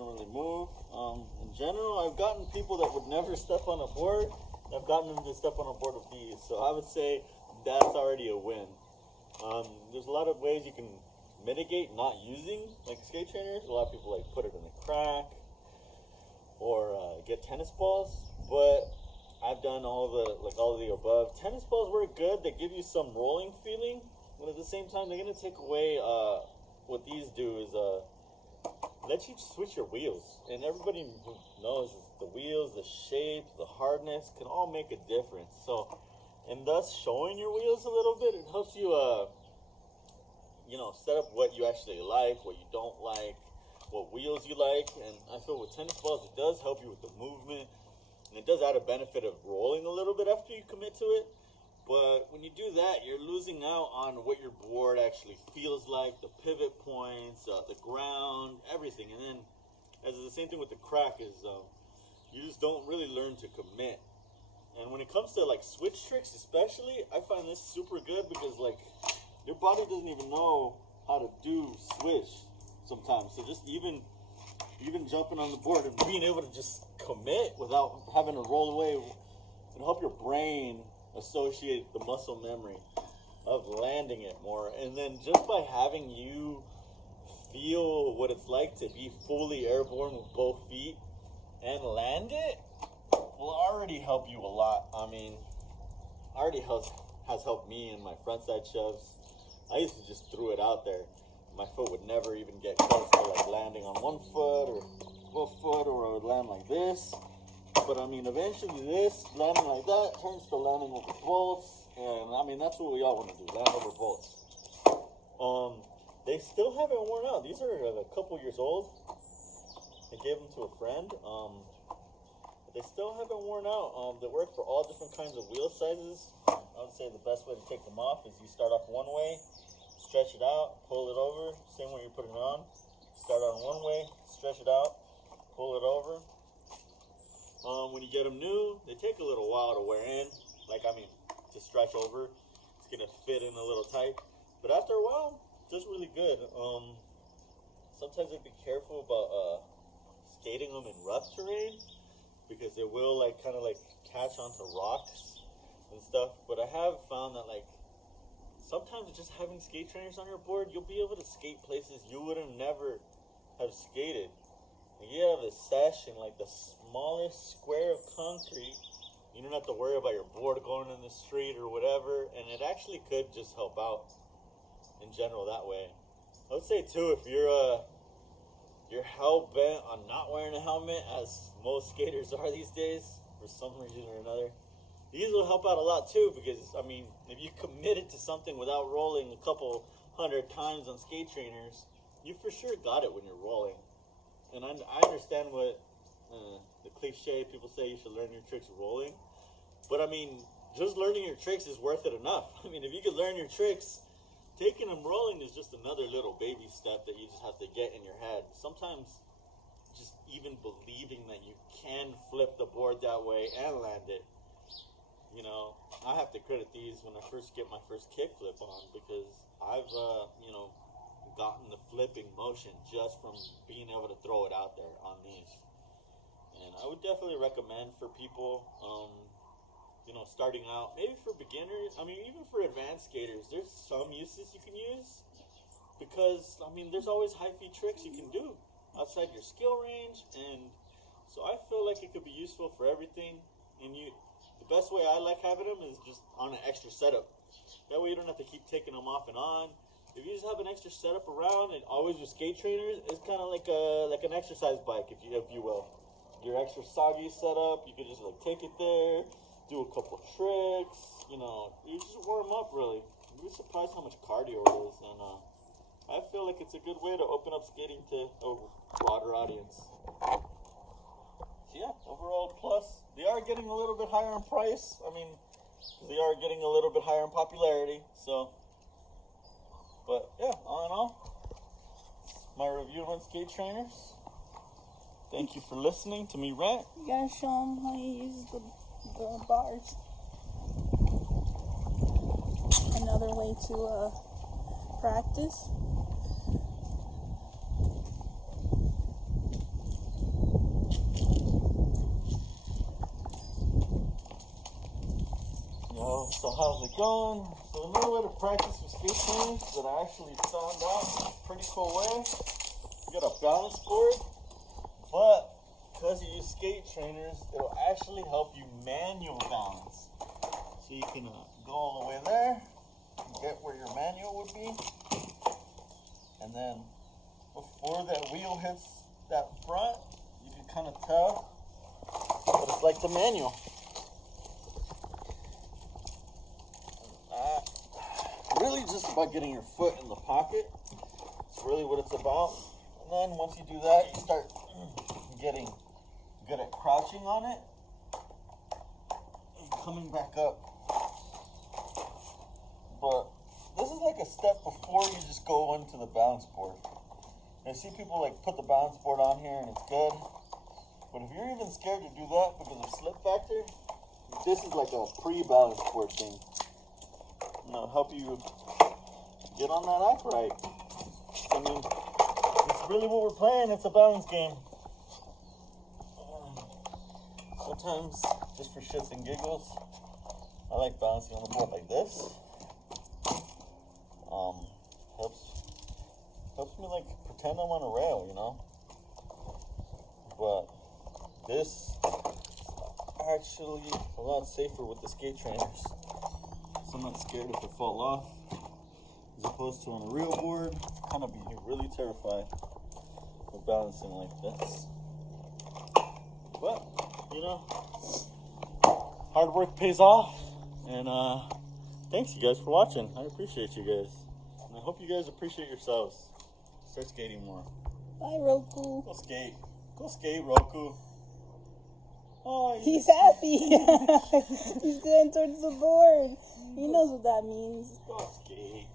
doesn't really move. In general, I've gotten people that would never step on a board. I've gotten them to step on a board with ease. So I would say that's already a win. There's a lot of ways you can mitigate not using like skate trainers. A lot of people like put it in a crack or get tennis balls, but I've done all of the above. Tennis balls work good. They give you some rolling feeling, but at the same time, they're gonna take away. What these do is let you switch your wheels, and everybody who knows the wheels, the shape, the hardness can all make a difference. So, and thus showing your wheels a little bit, it helps you, set up what you actually like, what you don't like, what wheels you like. And I feel with tennis balls, it does help you with the movement, and it does add a benefit of rolling a little bit after you commit to it. But when you do that, you're losing out on what your board actually feels like, the pivot points, the ground, everything. And then, as the same thing with the crack is, you just don't really learn to commit. And when it comes to like switch tricks, especially, I find this super good because like your body doesn't even know how to do switch sometimes. So just even jumping on the board and being able to just commit without having to roll away and help your brain associate the muscle memory of landing it more. And then just by having you feel what it's like to be fully airborne with both feet and land it will already help you a lot. I mean, already has helped me in my frontside shoves. I used to just throw it out there. My foot would never even get close to like landing on one foot or both foot, or I would land like this. But I mean, eventually this landing like that turns to landing over bolts, and I mean that's what we all want to do, land over bolts. They still haven't worn out. These are a couple years old. I gave them to a friend. But they still haven't worn out. They work for all different kinds of wheel sizes. I would say the best way to take them off is you start off one way, stretch it out, pull it over. Same way you're putting it on. Start on one way, stretch it out, pull it over. When you get them new, they take a little while to wear in. To stretch over. It's going to fit in a little tight. But after a while, it does really good. Sometimes I'd be careful about skating them in rough terrain because they will kind of catch onto rocks and stuff. But I have found that sometimes just having skate trainers on your board, you'll be able to skate places you would have never have skated. You have a session like the smallest square of concrete. You don't have to worry about your board going in the street or whatever, and it actually could just help out in general that way. I would say too, if you're hell bent on not wearing a helmet, as most skaters are these days for some reason or another, these will help out a lot too, because I mean, if you committed to something without rolling a couple 100 times on skate trainers, you for sure got it when you're rolling. And I understand what the cliche people say, you should learn your tricks rolling. But I mean, just learning your tricks is worth it enough. I mean, if you could learn your tricks, taking them rolling is just another little baby step that you just have to get in your head. Sometimes just even believing that you can flip the board that way and land it. You know, I have to credit these when I first get my first kickflip on, because I've, gotten the flipping motion just from being able to throw it out there on these. And I would definitely recommend for people, starting out, maybe for beginners, I mean, even for advanced skaters, there's some uses you can use, because, I mean, there's always high feet tricks you can do outside your skill range, and so I feel like it could be useful for everything. And the best way I like having them is just on an extra setup. That way you don't have to keep taking them off and on. If you just have an extra setup around, and always with skate trainers, it's kind of like an exercise bike, if you will. Your extra soggy setup, you could just take it there, do a couple tricks, you just warm up really. You'd be surprised how much cardio it is, and I feel like it's a good way to open up skating to a broader audience. So yeah, overall plus, they are getting a little bit higher in price. I mean, they are getting a little bit higher in popularity, so. But yeah, all in all, my review on skate trainers. Thank you for listening to me rant. You gotta show them how you use the bars. Another way to practice. So how's it going? So another way to practice with skate trainers that I actually found out in a pretty cool way. You got a balance board, but because you use skate trainers, it'll actually help you manual balance. So you can go all the way there, get where your manual would be, and then before that wheel hits that front, you can kind of tell what it's like to manual. Really just about getting your foot in the pocket. It's really what it's about. And then once you do that, you start getting good at crouching on it and coming back up. But this is like a step before you just go into the balance board. I see people like put the balance board on here and it's good. But if you're even scared to do that because of slip factor, this is like a pre-balance board thing. And it'll help you get on that upright. I mean, it's really what we're playing. It's a balance game. Sometimes, just for shits and giggles, I like balancing on the board like this. Helps me like pretend I'm on a rail, you know. But this is actually a lot safer with the skate trainers. So I'm not scared if it fall off, as opposed to on a real board, kind of be really terrified of balancing like this. But you know, hard work pays off, and thanks you guys for watching. I appreciate you guys, and I hope you guys appreciate yourselves. Start skating more. Bye, Roku. Go skate. Go skate, Roku. Oh, He's happy. He's going towards the board. He knows what that means. Go skate.